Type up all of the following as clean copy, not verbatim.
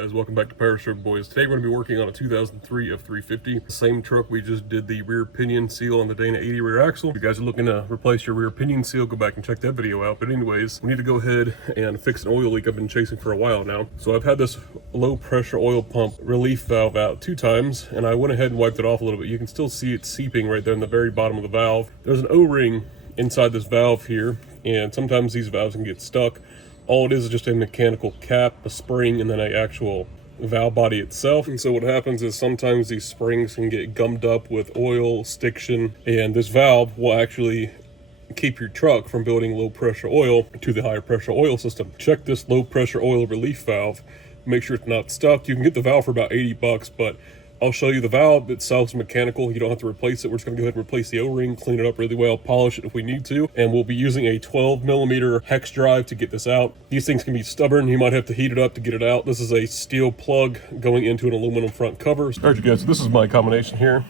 guys? Welcome back to Powerstroke, boys. Today we're going to be working on a 2003 F350. Same truck we just did the rear pinion seal on the Dana 80 rear axle. If you guys are looking to replace your rear pinion seal, go back and check that video out. But anyways, we need to go ahead and fix an oil leak I've been chasing for a while now. So I've had this low pressure oil pump relief valve out 2 times, and I went ahead and wiped it off a little bit. You can still see it seeping right there in the very bottom of the valve. There's an O-ring inside this valve here, and sometimes these valves can get stuck. All it is just a mechanical cap, a spring, and then an actual valve body itself. And so what happens is sometimes these springs can get gummed up with oil, stiction, and this valve will actually keep your truck from building low pressure oil to the higher pressure oil system. Check this low pressure oil relief valve. Make sure it's not stuck. You can get the valve for about 80 bucks, but I'll show you the valve itself is mechanical. You don't have to replace it. We're just gonna go ahead and replace the O-ring, clean it up really well, polish it if we need to. And we'll be using a 12mm hex drive to get this out. These things can be stubborn. You might have to heat it up to get it out. This is a steel plug going into an aluminum front cover. All right, you guys, so this is my combination here.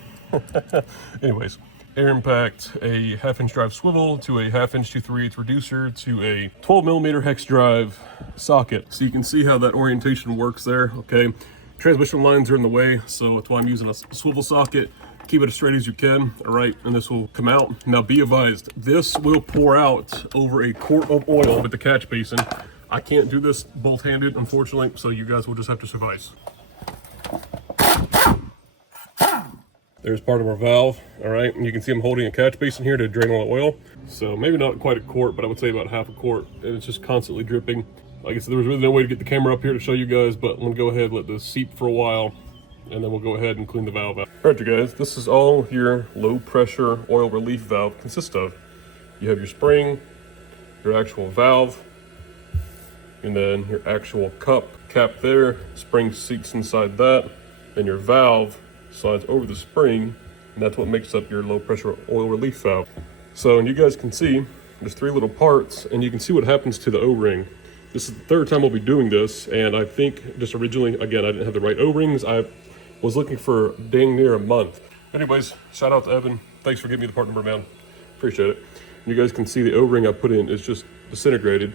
Anyways, air impact, a 1/2-inch drive swivel to a 1/2-inch 2/3 reducer to a 12mm hex drive socket. So you can see how that orientation works there, okay? Transmission lines are in the way, so that's why I'm using a swivel socket. Keep it as straight as you can, all right, and this will come out. Now be advised, this will pour out over a quart of oil with the catch basin. I can't do this both-handed, unfortunately, so you guys will just have to suffice. There's part of our valve, all right, and you can see I'm holding a catch basin here to drain all the oil. So maybe not quite a quart, but I would say about 1/2 quart, and it's just constantly dripping. Like I said, there was really no way to get the camera up here to show you guys, but I'm gonna go ahead and let this seep for a while, and then we'll go ahead and clean the valve out. All right, you guys, this is all your low pressure oil relief valve consists of. You have your spring, your actual valve, and then your actual cap there. Spring seats inside that, then your valve slides over the spring, and that's what makes up your low pressure oil relief valve. So, and you guys can see, there's 3 little parts, and you can see what happens to the O-ring. This is the 3rd time we'll be doing this, and I think just originally, again, I didn't have the right O-rings. I was looking for dang near a month. Anyways, shout out to Evan. Thanks for giving me the part number, man. Appreciate it. And you guys can see the O-ring I put in is just disintegrated.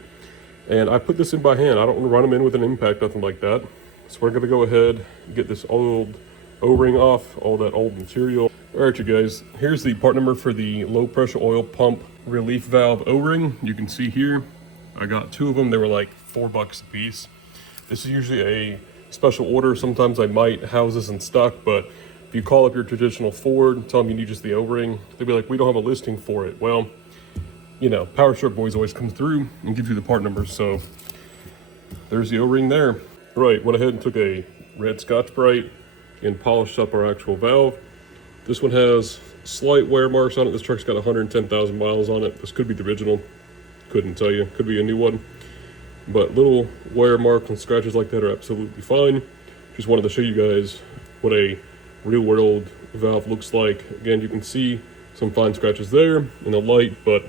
And I put this in by hand. I don't want to run them in with an impact, nothing like that. So we're gonna go ahead and get this old O-ring off, all that old material. All right, you guys, here's the part number for the low pressure oil pump relief valve O-ring. You can see here, I got 2 of them. They were like $4 a piece. This is usually a special order. Sometimes I might house this in stock, but if you call up your traditional Ford, tell them you need just the O-ring, they'll be like, we don't have a listing for it. Well, you know, Powerstroke boys always come through and give you the part numbers. So there's the O-ring there. Right, went ahead and took a red Scotch-Brite and polished up our actual valve. This one has slight wear marks on it. This truck's got 110,000 miles on it. This could be the original. Couldn't tell you, could be a new one, but little wear marks and scratches like that are absolutely fine. Just wanted to show you guys what a real world valve looks like. Again, you can see some fine scratches there in the light, but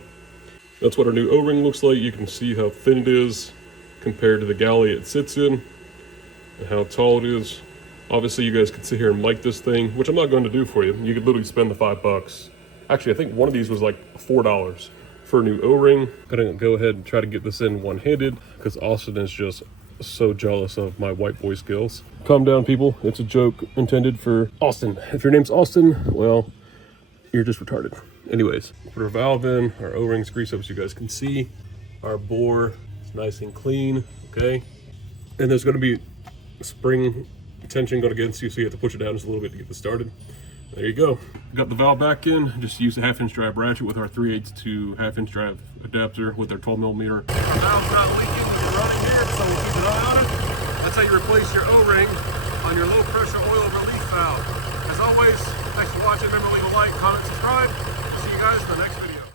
that's what our new O-ring looks like. You can see how thin it is compared to the galley it sits in and how tall it is. Obviously you guys could sit here and mic this thing, which I'm not going to do for you. You could literally spend the $5. Actually, I think one of these was like $4 for a new O-ring. Gonna go ahead and try to get this in one-handed because Austin is just so jealous of my white boy skills. Calm down, people. It's a joke intended for Austin. If your name's Austin, well, you're just retarded. Anyways, put our valve in, our O-rings grease up so you guys can see. Our bore is nice and clean, okay? And there's gonna be spring tension going against you, so you have to push it down just a little bit to get this started. There you go. Got the valve back in. Just use a 1/2-inch drive ratchet with our 3/8 to 1/2-inch drive adapter with our 12mm. Our valve's not leaking when you're running here, so we'll keep an eye on it. That's how you replace your O-ring on your low pressure oil relief valve. As always, thanks for watching. Remember, leave a like, comment, subscribe. We'll see you guys in the next video.